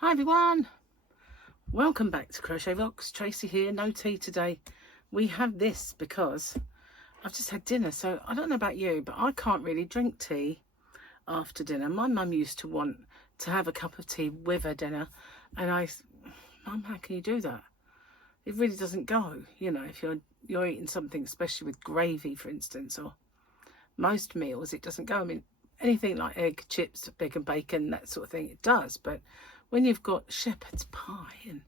Hi everyone, welcome back to Crochet Rocks. Tracy here. No tea today. We have this because I've just had dinner, so I don't know about you, but I can't really drink tea after dinner. My mum used to want to have a cup of tea with her dinner, and Mum, how can you do that? It really doesn't go, you know, if you're eating something, especially with gravy, for instance, or most meals, it doesn't go. I mean, anything like egg, chips, bacon, that sort of thing, it does, but when you've got shepherd's pie and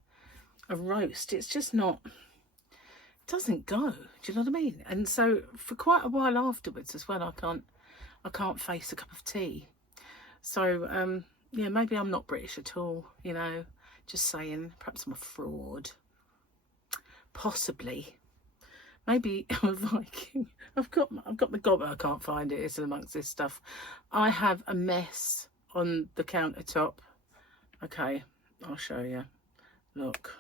a roast, it's just not, it doesn't go. Do you know what I mean? And so for quite a while afterwards as well, I can't face a cup of tea. So yeah, maybe I'm not British at all, you know, just saying. Perhaps I'm a fraud, possibly. Maybe I'm a Viking. I've got my gobber. I can't find it. It's amongst this stuff. I have a mess on the countertop. Okay, I'll show you. Look.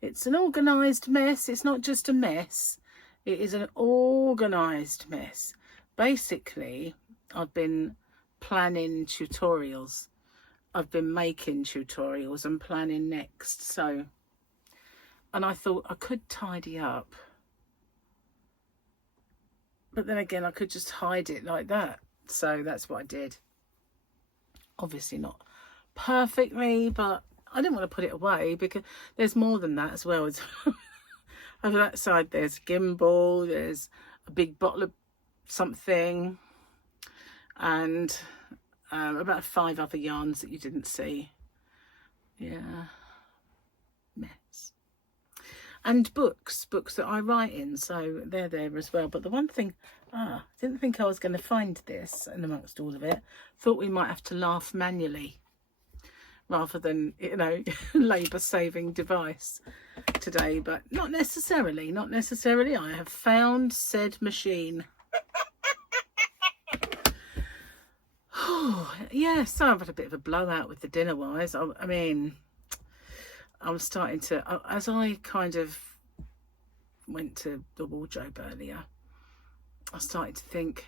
It's an organised mess. It's not just a mess. It is an organised mess. Basically, I've been planning tutorials. I've been making tutorials and planning next. So, and I thought I could tidy up. But then again, I could just hide it like that. So that's what I did. Obviously not perfectly, but I didn't want to put it away because there's more than that as well. Over that side there's gimbal, there's a big bottle of something, and about 5 other yarns that you didn't see. Yeah, mess. And books that I write in, so they're there as well. But the one thing, I didn't think I was going to find this, and amongst all of it, thought we might have to laugh manually rather than, you know, labour-saving device today. But not necessarily. I have found said machine. Yeah, so I've had a bit of a blowout with the dinner-wise. I mean, I'm starting to, as I kind of went to the wardrobe earlier, I started to think,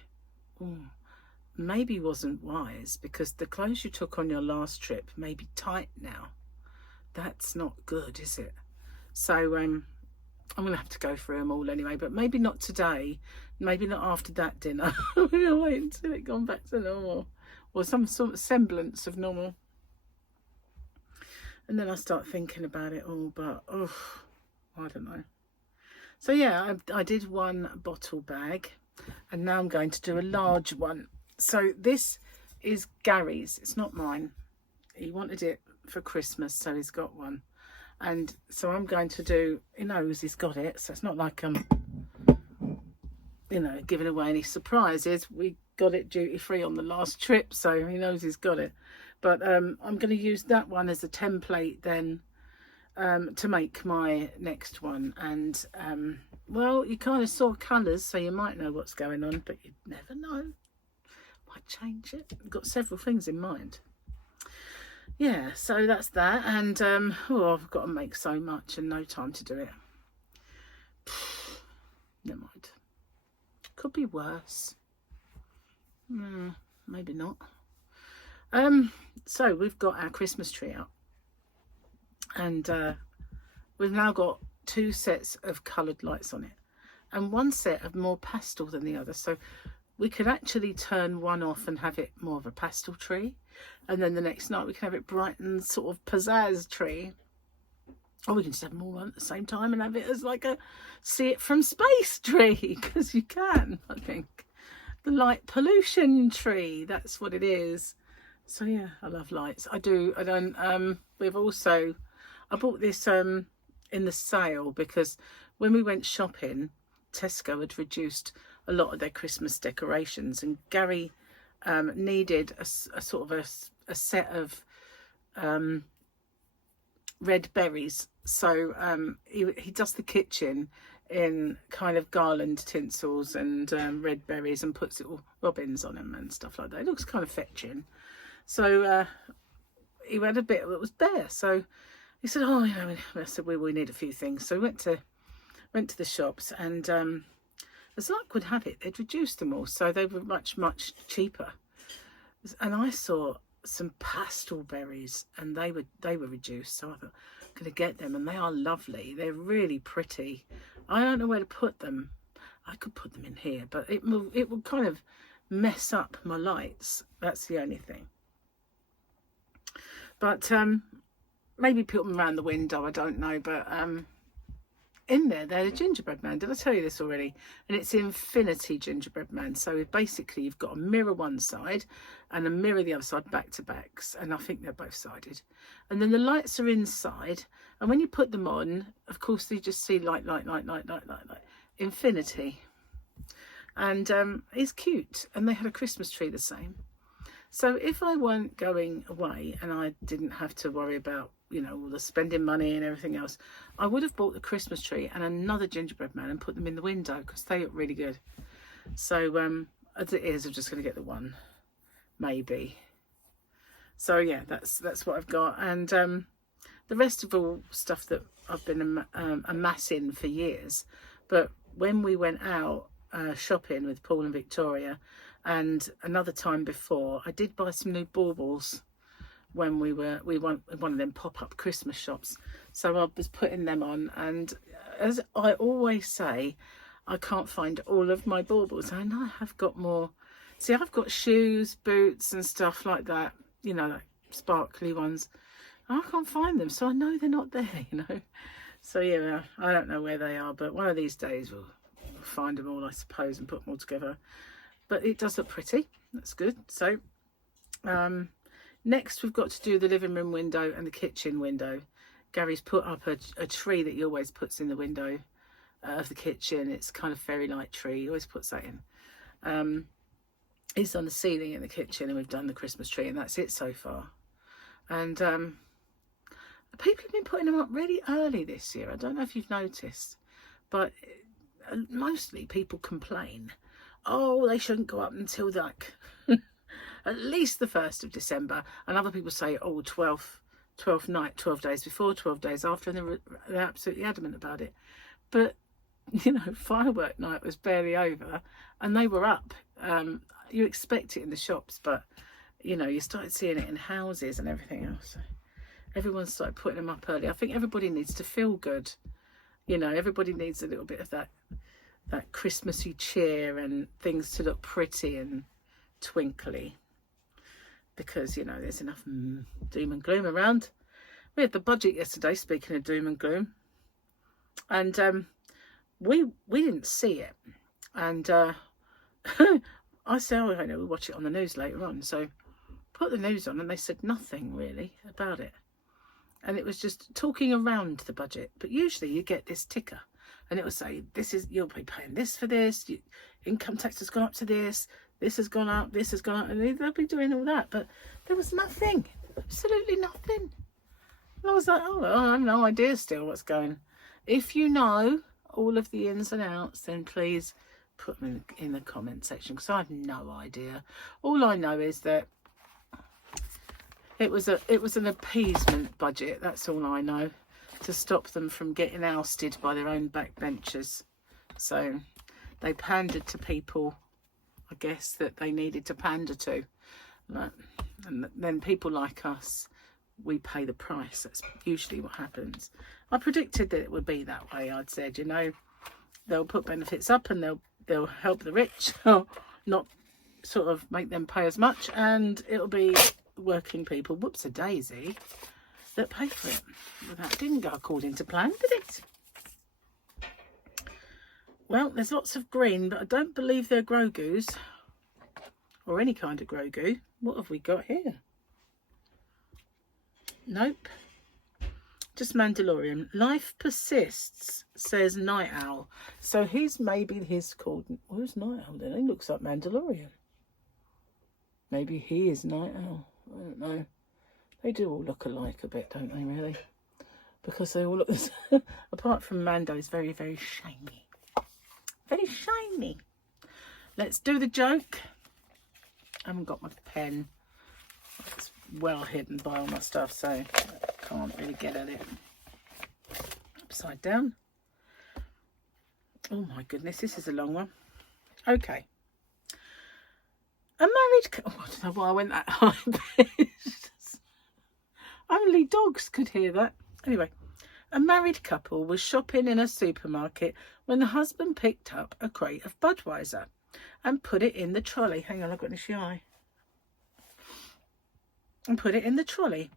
maybe wasn't wise, because the clothes you took on your last trip may be tight now. That's not good, is it? So I'm going to have to go through them all anyway, but maybe not today, maybe not after that dinner. I'm going to wait until it gone back to normal, or some sort of semblance of normal. And then I start thinking about it all, but I don't know. So yeah, I did one bottle bag, and now I'm going to do a large one. So this is Gary's. It's not mine. He wanted it for Christmas, so he's got one. And so I'm going to do, he knows he's got it, so it's not like I'm, you know, giving away any surprises. We got it duty free on the last trip, so he knows he's got it. But I'm going to use that one as a template then to make my next one. And, well, you kind of saw colours, so you might know what's going on, but you never know. Might change it. I've got several things in mind. Yeah, so that's that. And, I've got to make so much and no time to do it. Never mind. Could be worse. Maybe not. So we've got our Christmas tree out, and we've now got 2 sets of coloured lights on it, and one set of more pastel than the other, so we could actually turn one off and have it more of a pastel tree, and then the next night we can have it bright and sort of pizzazz tree, or we can just have them all on at the same time and have it as like a see it from space tree, because you can, I think, the light pollution tree, that's what it is. So yeah, I love lights. I don't, we've also, I bought this in the sale because when we went shopping, Tesco had reduced a lot of their Christmas decorations, and Gary needed a sort of a set of red berries. So he does the kitchen in kind of garland tinsels and red berries, and puts little robins on them and stuff like that. It looks kind of fetching. So he had a bit that was bare, so he said, oh, you know, I said, we need a few things. So we went to the shops, and as luck would have it, they'd reduced them all, so they were much cheaper. And I saw some pastel berries, and they were reduced, so I thought I'm going to get them, and they are lovely. They're really pretty. I don't know where to put them. I could put them in here, but it would kind of mess up my lights. That's the only thing. But maybe put them around the window, I don't know. But in there, they're a gingerbread man. Did I tell you this already? And it's infinity gingerbread man. So basically you've got a mirror one side and a mirror the other side, back to backs, and I think they're both sided. And then the lights are inside, and when you put them on, of course you just see light, infinity. And it's cute, and they had a Christmas tree the same. So if I weren't going away and I didn't have to worry about, you know, all the spending money and everything else, I would have bought the Christmas tree and another gingerbread man and put them in the window, because they look really good. So as it is, I'm just going to get the one, maybe. So yeah, that's what I've got. And the rest of all stuff that I've been amassing for years. But when we went out shopping with Paul and Victoria, and another time before, I did buy some new baubles when we went one of them pop-up Christmas shops. So I was putting them on, and as I always say, I can't find all of my baubles. I know I have got more. See, I've got shoes, boots and stuff like that, you know, like sparkly ones. I can't find them, so I know they're not there, you know. So yeah, I don't know where they are, but one of these days we'll find them all, I suppose, and put them all together. But it does look pretty. That's good. So next we've got to do the living room window and the kitchen window. Gary's put up a tree that he always puts in the window of the kitchen. It's kind of fairy light tree. He always puts that in. It's on the ceiling in the kitchen, and we've done the Christmas tree, and that's it so far. And people have been putting them up really early this year. I don't know if you've noticed, but mostly people complain, oh, they shouldn't go up until like at least the 1st of December. And other people say, oh, 12th night, 12 days before, 12 days after, and they're absolutely adamant about it. But, you know, firework night was barely over and they were up. You expect it in the shops, but, you know, you started seeing it in houses and everything else. So everyone started putting them up early. I think everybody needs to feel good. You know, everybody needs a little bit of that Christmassy cheer and things to look pretty and twinkly, because, you know, there's enough doom and gloom around. We had the budget yesterday, speaking of doom and gloom, and we didn't see it. And I said, oh, I know, we'll watch it on the news later on. So put the news on, and they said nothing really about it. And it was just talking around the budget. But usually you get this ticker, and it will say, you'll be paying this for this, income tax has gone up to this has gone up, this has gone up, and they'll be doing all that. But there was nothing, absolutely nothing. And I was like, oh, well, I have no idea still what's going. If you know all of the ins and outs, then please put them in the comment section, because I have no idea. All I know is that it was an appeasement budget. That's all I know, to stop them from getting ousted by their own backbenchers. So they pandered to people, I guess, that they needed to pander to. And then people like us, we pay the price. That's usually what happens. I predicted that it would be that way. I'd said, you know, they'll put benefits up and they'll help the rich, not sort of make them pay as much, and it'll be working people, whoops-a-daisy, that pay for it. Well, that didn't go according to plan, did it? Well, there's lots of green, but I don't believe they're grow-goos, or any kind of grow-goo. What have we got here? Nope. Just Mandalorian. Life persists, says Night Owl. So maybe he's called... Who's Night Owl then? He looks like Mandalorian. Maybe he is Night Owl. I don't know. They do all look alike a bit, don't they, really? Because they all look... Apart from Mando, is very, very shiny. Very shiny. Let's do the joke. I haven't got my pen. It's well hidden by all my stuff, so I can't really get at it. Upside down. Oh my goodness, this is a long one. Okay. A married couple, I don't know why I went that high. Only dogs could hear that. Anyway, a married couple was shopping in a supermarket when the husband picked up a crate of Budweiser and put it in the trolley. Hang on, I've got an issue eye. And put it in the trolley.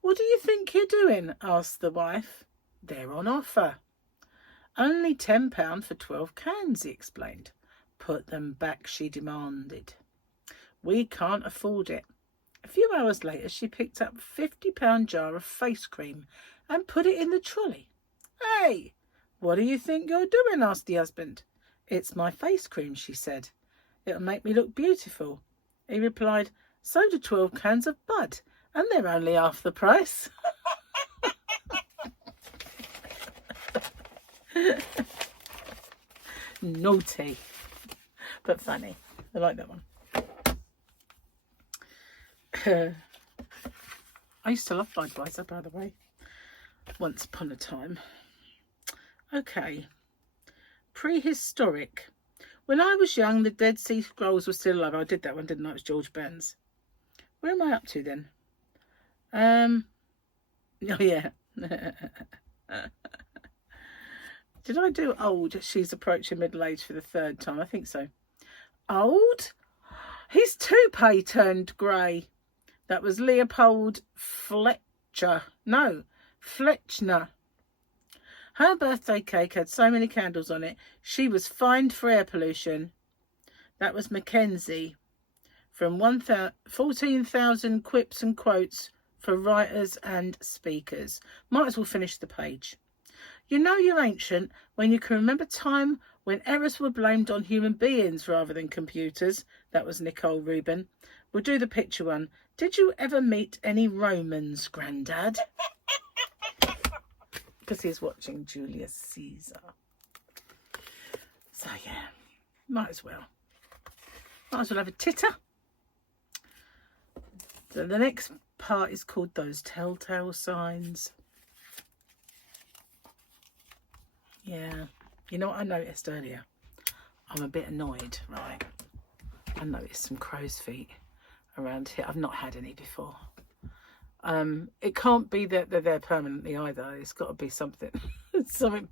What do you think you're doing? Asked the wife. They're on offer. Only £10 for 12 cans, he explained. Put them back, she demanded. We can't afford it. A few hours later, she picked up a £50 jar of face cream and put it in the trolley. Hey, what do you think you're doing? Asked the husband. It's my face cream, she said. It'll make me look beautiful. He replied, so do 12 cans of Bud, and they're only half the price. Naughty, but funny. I like that one. I used to love Budweiser, by the way, once upon a time. Okay. Prehistoric. When I was young, the Dead Sea Scrolls were still alive. I did that one, didn't I? It was George Burns. Where am I up to then? Oh, yeah. Did I do old? She's approaching middle age for the third time. I think so. Old? His toupee turned grey. That was Leopold Fletcher. No, Fletchner. Her birthday cake had so many candles on it, she was fined for air pollution. That was Mackenzie. From 14,000 quips and quotes for writers and speakers. Might as well finish the page. You know you're ancient when you can remember time when errors were blamed on human beings rather than computers. That was Nicole Rubin. We'll do the picture one. Did you ever meet any Romans, Grandad? Because he's watching Julius Caesar. So yeah, might as well. Might as well have a titter. So the next part is called Those Telltale Signs. Yeah, you know what I noticed earlier? I'm a bit annoyed, right? I noticed some crow's feet around here. I've not had any before. It can't be that they're there permanently either. It's got to be something, something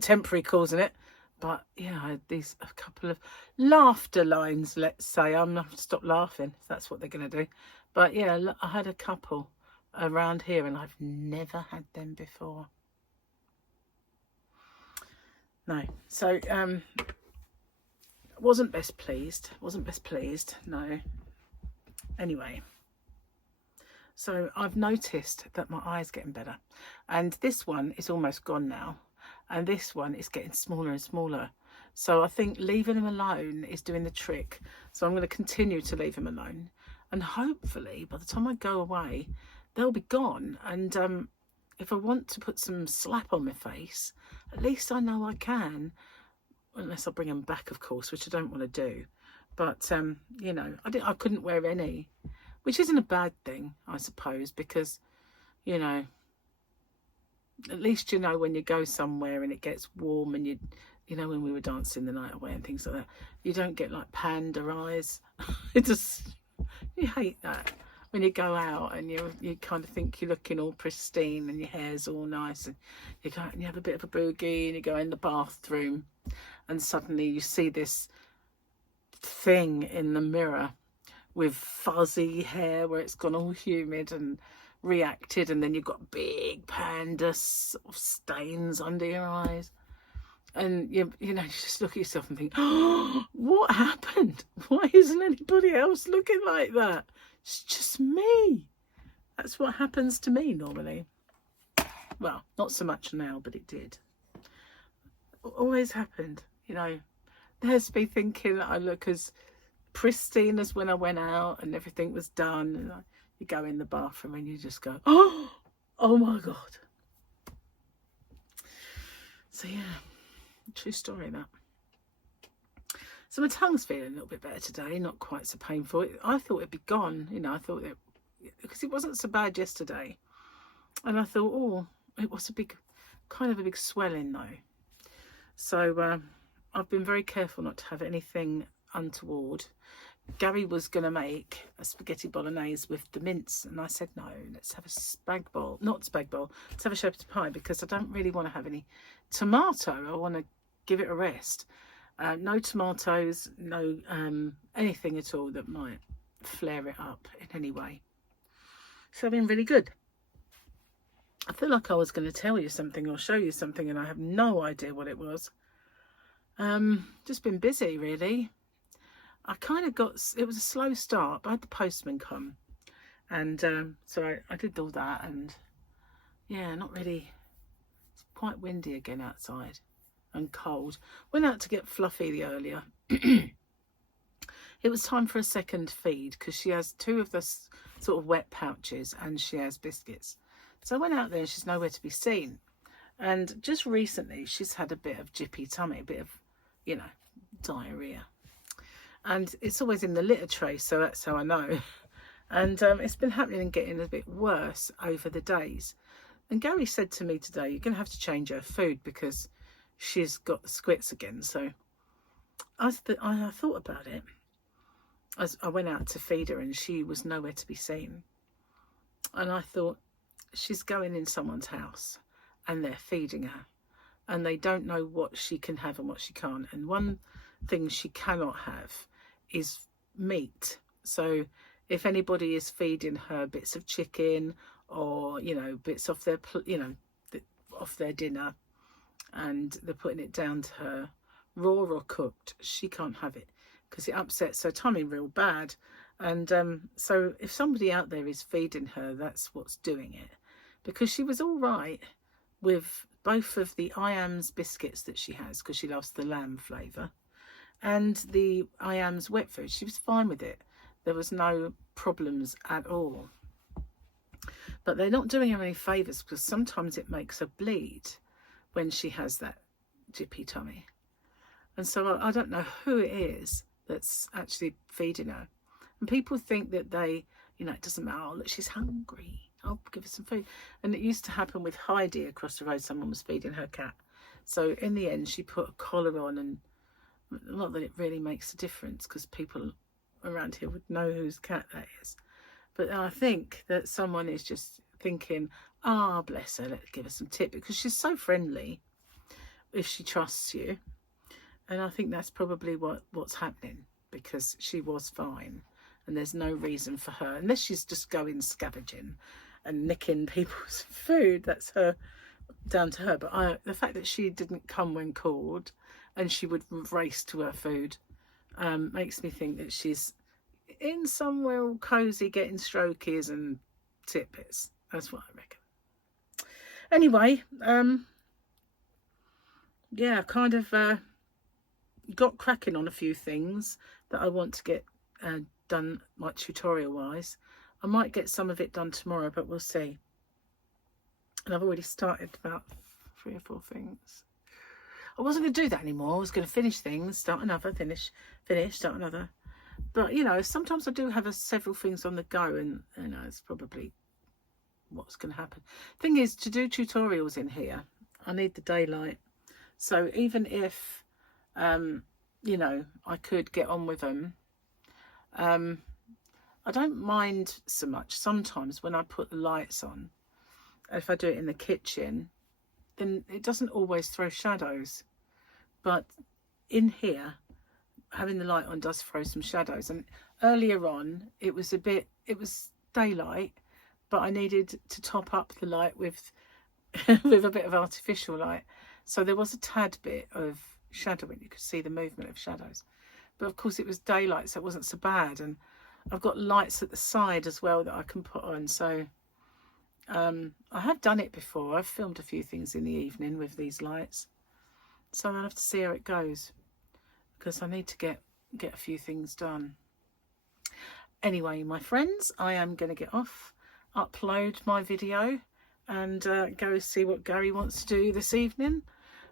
temporary causing it. But yeah, I had a couple of laughter lines, let's say. I'm not going to stop laughing if that's what they're going to do. But yeah, look, I had a couple around here and I've never had them before. No, so wasn't best pleased. No. Anyway, so I've noticed that my eye's getting better, and this one is almost gone now, and this one is getting smaller and smaller. So I think leaving them alone is doing the trick. So I'm going to continue to leave them alone, and hopefully by the time I go away, they'll be gone. And if I want to put some slap on my face, at least I know I can, unless I bring them back, of course, which I don't want to do. But, you know, I couldn't wear any, which isn't a bad thing, I suppose, because, you know, at least you know when you go somewhere and it gets warm and you know, when we were dancing the night away and things like that, you don't get like panda eyes. It just, you hate that. When you go out and you kind of think you're looking all pristine and your hair's all nice, and you go out and you have a bit of a boogie and you go in the bathroom and suddenly you see this thing in the mirror with fuzzy hair where it's gone all humid and reacted, and then you've got big panda sort of stains under your eyes, and you know, you just look at yourself and think, oh, what happened? Why isn't anybody else looking like that? It's just me. That's what happens to me normally. Well, not so much now, but it did. Always happened, you know. There's me thinking that I look as pristine as when I went out and everything was done. And you go in the bathroom and you just go, oh my God. So yeah, true story that. So my tongue's feeling a little bit better today, not quite so painful. I thought it'd be gone, you know, I thought it, because it wasn't so bad yesterday. And I thought, oh, it was kind of a big swelling though. So I've been very careful not to have anything untoward. Gary was going to make a spaghetti bolognese with the mince, and I said no, let's have a let's have a shepherd's pie, because I don't really want to have any tomato. I want to give it a rest. No tomatoes, no anything at all that might flare it up in any way. So been really good. I feel like I was going to tell you something or show you something, and I have no idea what it was. Just been busy, really. I kind of it was a slow start, but I had the postman come, and so I did all that, and yeah, not really. It's quite windy again outside and cold. Went out to get Fluffy earlier. It was time for a second feed, because she has 2 of the sort of wet pouches and she has biscuits. So I went out there and she's nowhere to be seen. And just recently she's had a bit of jippy tummy, a bit of, you know, diarrhea. And it's always in the litter tray, so that's how I know. And it's been happening and getting a bit worse over the days. And Gary said to me today, you're going to have to change her food because she's got the squits again. So I thought about it. I went out to feed her and she was nowhere to be seen. And I thought, she's going in someone's house and they're feeding her. And they don't know what she can have and what she can't. And one thing she cannot have is meat. So if anybody is feeding her bits of chicken or, you know, bits off their, off their dinner, and they're putting it down to her, raw or cooked, she can't have it, because it upsets her tummy real bad. And so if somebody out there is feeding her, that's what's doing it. Because she was all right with both of the Iams biscuits that she has, because she loves the lamb flavour, and the Iams wet food. She was fine with it. There was no problems at all. But they're not doing her any favours, because sometimes it makes her bleed when she has that jippy tummy. And so I don't know who it is that's actually feeding her. And people think that they, you know, it doesn't matter, oh, look, she's hungry, I'll give her some food. And it used to happen with Heidi across the road. Someone was feeding her cat. So in the end, she put a collar on, and not that it really makes a difference, because people around here would know whose cat that is. But I think that someone is just thinking, ah, bless her, let's give her some tip, because she's so friendly if she trusts you. And I think that's probably what's happening, because she was fine and there's no reason for her, unless she's just going scavenging and nicking people's food, that's her, down to her. But the fact that she didn't come when called and she would race to her food makes me think that she's in somewhere all cosy getting strokies and tidbits. That's what I reckon. Anyway, yeah, kind of got cracking on a few things that I want to get done, like tutorial wise. I might get some of it done tomorrow, but we'll see. And I've already started about 3 or 4 things. I wasn't going to do that anymore. I was going to finish things, start another, finish, start another. But, you know, sometimes I do have several things on the go, and, you know, it's probably what's going to happen. Thing is, to do tutorials in here, I need the daylight. So even if, you know, I could get on with them, I don't mind so much sometimes when I put the lights on. If I do it in the kitchen, then it doesn't always throw shadows. But in here, having the light on does throw some shadows. And earlier on, it was daylight, but I needed to top up the light with with a bit of artificial light. So there was a tad bit of shadowing. You could see the movement of shadows. But of course it was daylight, so it wasn't so bad. And I've got lights at the side as well that I can put on. So I have done it before. I've filmed a few things in the evening with these lights. So I'll have to see how it goes, because I need to get a few things done. Anyway, my friends, I am going to get off, upload my video, and go see what Gary wants to do this evening.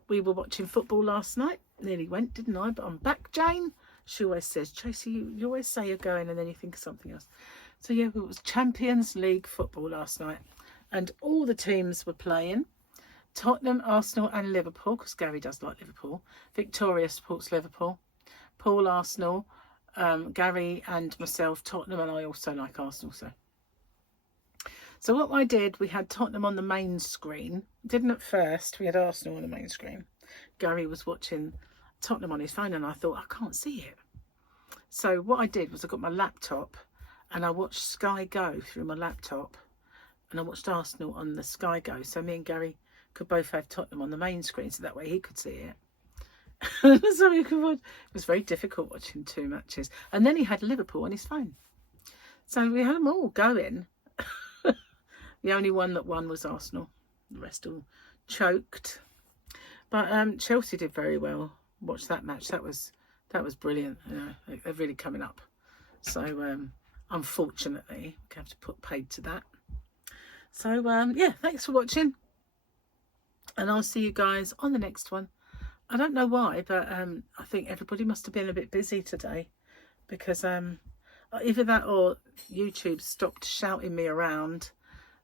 We were watching football last night. Nearly went, didn't I? But I'm back, Jane. She always says, Tracy, you always say you're going and then you think of something else. So yeah, it was Champions League football last night, and all the teams were playing. Tottenham, Arsenal and Liverpool, because Gary does like Liverpool. Victoria supports Liverpool. Paul, Arsenal. Gary and myself, Tottenham, and I also like Arsenal. So what I did, we had Tottenham on the main screen. Didn't at first. We had Arsenal on the main screen. Gary was watching Tottenham on his phone, and I thought, I can't see it. So what I did was I got my laptop and I watched Sky Go through my laptop, and I watched Arsenal on the Sky Go. So me and Gary could both have Tottenham on the main screen, so that way he could see it. So you could watch. It was very difficult watching two matches. And then he had Liverpool on his phone. So we had them all going. The only one that won was Arsenal. The rest all choked. But Chelsea did very well. Watch that match. That was brilliant. They're really coming up. So unfortunately, we have to put paid to that. So yeah, thanks for watching. And I'll see you guys on the next one. I don't know why, but I think everybody must have been a bit busy today, because either that or YouTube stopped shouting me around.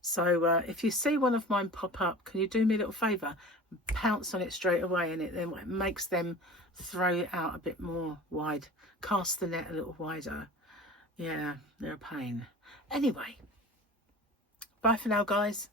So if you see one of mine pop up, can you do me a little favour? Pounce on it straight away, and it then makes them throw it out a bit more wide. Cast the net a little wider. Yeah, they're a pain. Anyway, bye for now, guys.